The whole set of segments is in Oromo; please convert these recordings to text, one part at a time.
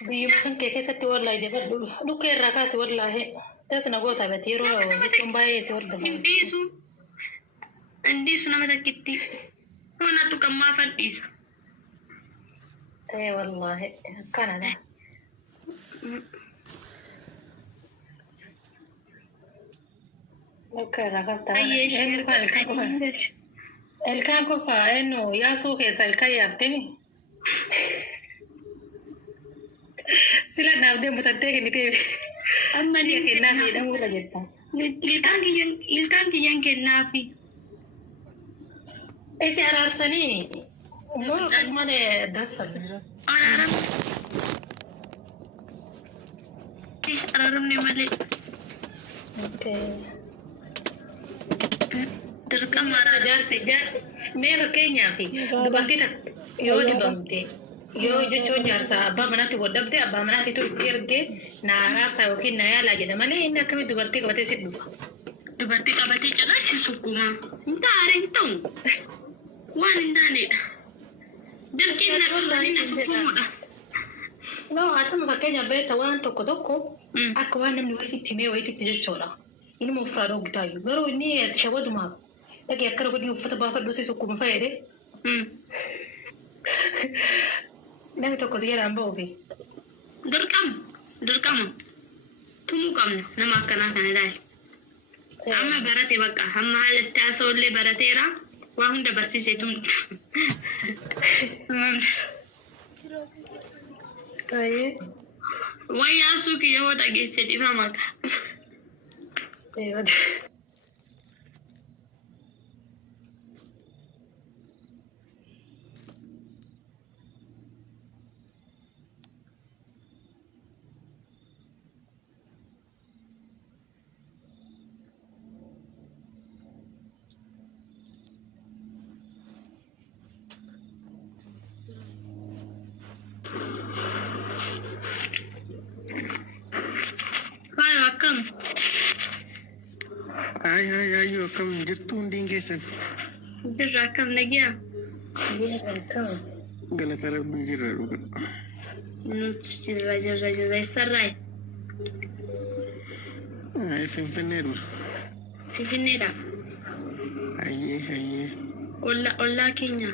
Biyyoon kee keessatti wallahi jabadhu dhukkee irraa kaase wallahi tasna goota batiroo jechuun baay'ee si warda indiisu nama takkitti hunatu kammaa fadhiisa. Wallahi akkana dha. Dhukkee irraa kaaftaa ilkaan kofaa eenyu yaasuu keessa ilkaan yaaftini. Sila naaf deemu tattee kennitee Amma ni kennaa miidhamuu irra jetta. ilkaan kiyyan kennaafi. Isi araarsanii immoo akkasumaan daftarsa. Araaramne malee. Dirqama Jaarsi mee fakkeenyaaf dubartii takka yoo dibamte yoo jechuun jaarsa abbaa manaatti waddabde abbaa manaatti itti ergee na araarsaa yookiin na yaalaa jedha malee inni akkamitti dubartii qabatee si dhufa. dubartii qabatee calaasi sukkuma. Intaare hin ta'u. Waan hin taanedha. Dirqiin na qabatanii na sukkumudha. No, atama fakkeenya beekta waan tokko akka waan namni wayisitti himee wayititti jechuudha. Inni ofirraa dhoogitaayyuu garuu inni shawadumaaf dhaqee akkana godhii uffata baafadhu si sukkuma fayyade. Namni tokko si jedhaan ba'uufi. Dirqama. Tumuu qabna nama akkanaa kana ilaali. Amma barate bakka hamma haalatti haasa'ullee barateera waa hunda barsiisee tumtu. Wayyaa suuqii yoo dhageesse dhibama qaba. Ayo, kamu jirtuun dingeessan. Jirra akkam nagiyaa? Galata rabbii jirra dhuga. Nuti jirra eessarraayi? Finfinneedhuma. Finfinneedha? Hayyee. Ollaa keenya?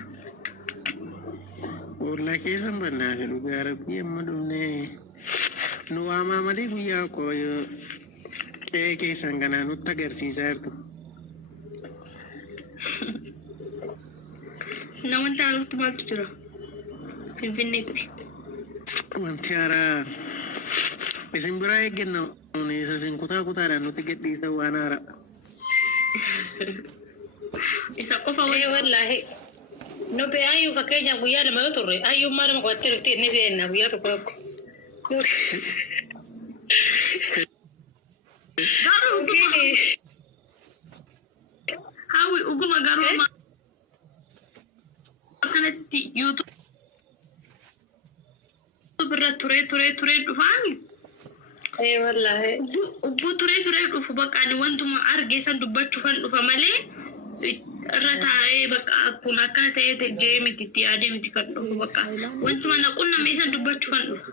Ollaa keessan bannaa fi dhugaa rabbii amma dhumnee nu waamaa malee guyyaa kooyoo keessan kanaa nutti agarsiisaa jirtu. Namoota haaruutti maaltu jira? Finfinneetti. Wanti haaraa isin biraa eegganna isin kutaadhaan nutti gadhiisa waan haaraa. Isa qofa Wallahi. No be ayyuu fakkeenyaaf guyyaa lama yoo turre ayyummaa nama qo'attee dhuftee inni seenna guyyaa tokko. Hawi uguma garuu akkanatti YouTube irra turee dhufaani. Wallahi. Ubbuu turee dhufu bakka ani wantuma argee san dubbachuufan dhufa malee irra taa'ee bakka akkuma akkana ta'ee ga'ee miti itti yaadee miti kan dhufu bakka wantuma naqunnamee san dubbachuufan dhufu.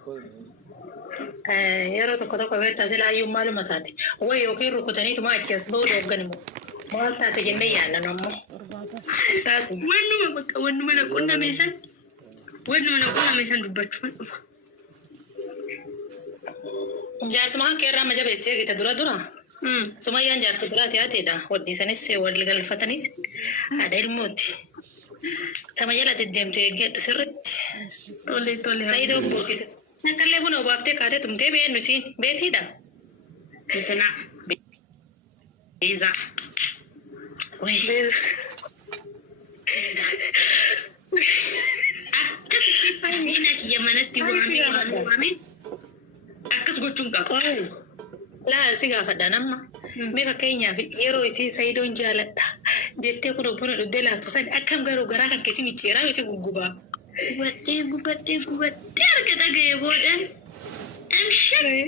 Yeroo tokko beektaa sila ayyummaa lama taate wayi yookiin rukutaniituma achi as ba'uu dhoogganimu maal taate jennee yaadnan ammoo. Wannuma naqunnamee san dubbachuufan dhufa. Jaarsummaan kee irraa majabeessee eegite dura. Sumayyaan jaartu duraati haateedha. Waddiisanis wal galfatanis haadha ilmooti. Tama jala deddeemtu eeggadhu sirritti. Tole. Sayidoo buutite. Nakkallee buna obaaftee kaatee tumtee beennu siin beetiidha. Beekana. Beeza. Akkasitti diina kiyya manatti waamee akkas gochuun qaba. Laa si gaafadha nama. Mee fakkeenyaaf yeroo isin sayidoon jaaladha jettee kun obbona dhuddee laaftu san akkam garuu garaa kan keessi micceeraa misi guggubaa. Gubadhee arga dhaga'ee boodan amshee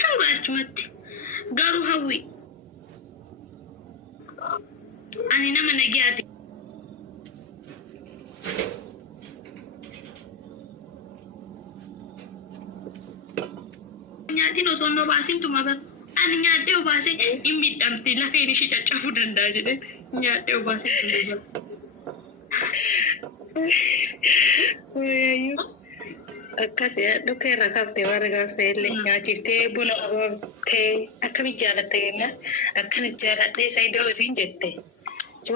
kan godhachumatti garuu hawwi ani nama nagaate. kanaatiin osoo noo baasiin tuma bar ani nyaadhee obaasee hin miidhamte lafeen ishee caccabuu danda'a jedhee nyaadhee obaasee tuma bar. Akkasii dhuka irraa kaaftee waan gaafa illee nyaachiftee buna ooltee akkami jaalatte jenna akkana jaaladhee saayidoo isiin jette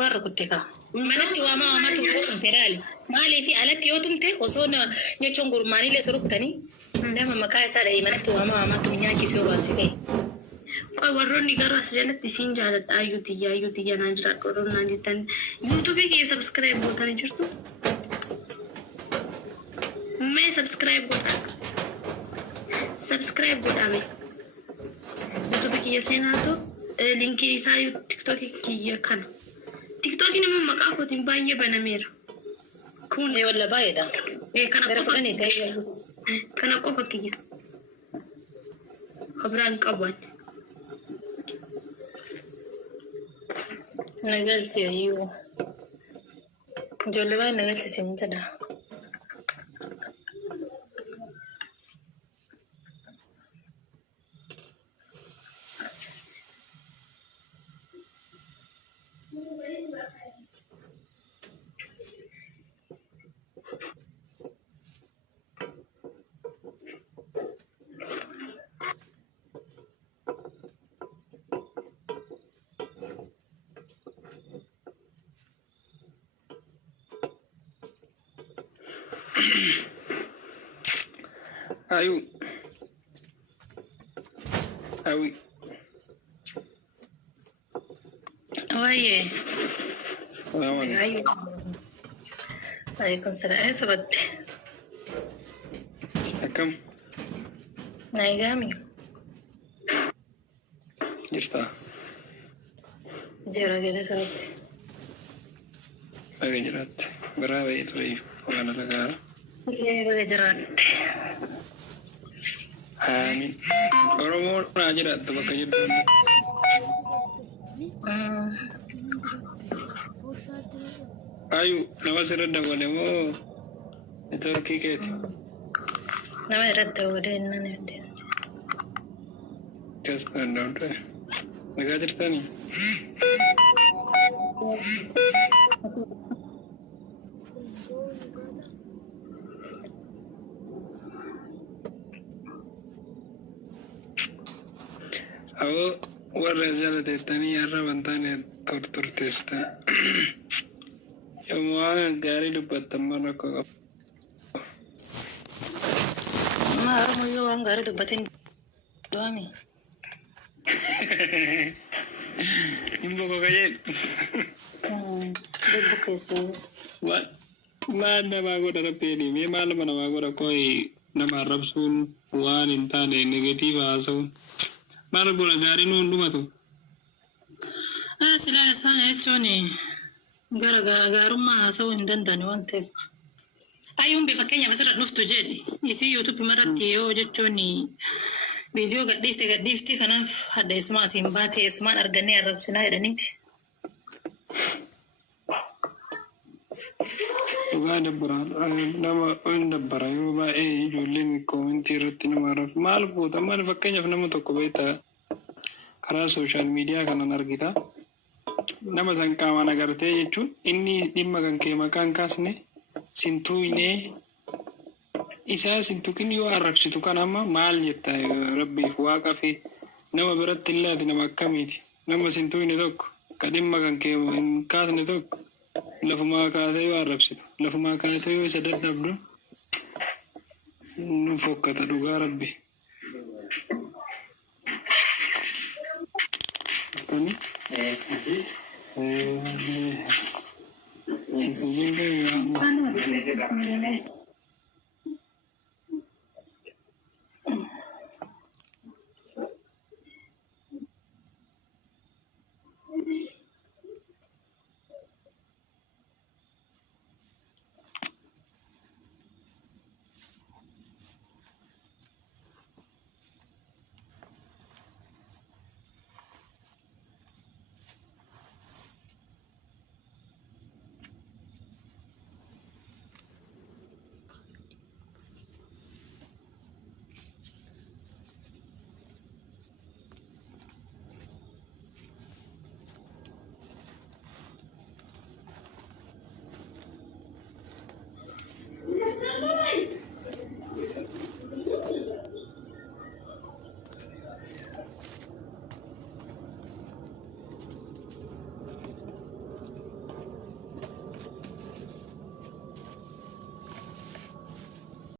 waan rukutte kaa manatti waamaa tumte tumte laali maaliif alatti yoo tumte osoo nyachuun gurmaanilee soruktanii nama maqaa isaa dhahee manatti waamaa tum nyaachisee obaasee ka'e. Qoy warroonni garuu as jalatti isiin jaaladha ayyuu tiyyaa naan jiraadha warroon naan jettan yuutuubii kee sabskiraayib gootanii jirtu. मैं सब्सक्राइब गोड़ा में यूट्यूब की ऐसे ना तो लिंक की सारी टिकटॉक की ये खाना टिकटॉक की नमक मका होती है बाई ये बना मेरा कौन ये वाला बाई दा ये खाना को नहीं था ये खाना को पकी है खबरान कबान नगल से यू जो लेवा नगल से समझा ना Ayu. Oye. Salaam. Ayu. Alaikum salam. Sabat. Akam. Naigami. Jirta. Jara gele sabat. Baga jiraat. Brava itu lagi. Mana negara? Ye baga jarat. Amin. Oromo na jiraat tu bakal jirta. Ayu, nama seredda boleh mo. Itu kiket. Nama seredda boleh nane ada. Just stand down tu. Baga jirta ni. Aku warra jala tetani yarra bantane tortur testa. Semua gari dapat teman aku. Ma armo yo angare do batin doami. Imbo ko kajet. Debu kesi. What? Mana bago dara peni. Me malam mana bago dara koi nama rabsun wan intane negatif aso. Mana bola gari nu nduma tu. Sila sana echoni. Garuma aso indandani wante. Ayun bifakenya fasara nuftu jadi. Isi YouTube marati yo jechoni. Video gadifti kanaf hada isma simbate isma argane arabsina idaniti. Uga dabara nama dabara yo ba julin comment irratti nama araf mal puta mal fakkenya nama tokko beeta karaa social media kanan argita nama sanqama nagarte jechuun inni dhimma kan kee maqaan kaasne sintuine isa sintukin yoo arrabsitu kan amma maal jetta rabbiif waaqa fi nama biratti illaati nama akkamiiti nama sintuine tokko ka dhimma kan kee kaasne tokko lafuma kaatee yoo arrabsitu lafuma kaatee yoo isa dadhabdu nu fokkata dhugaa rabbi Tani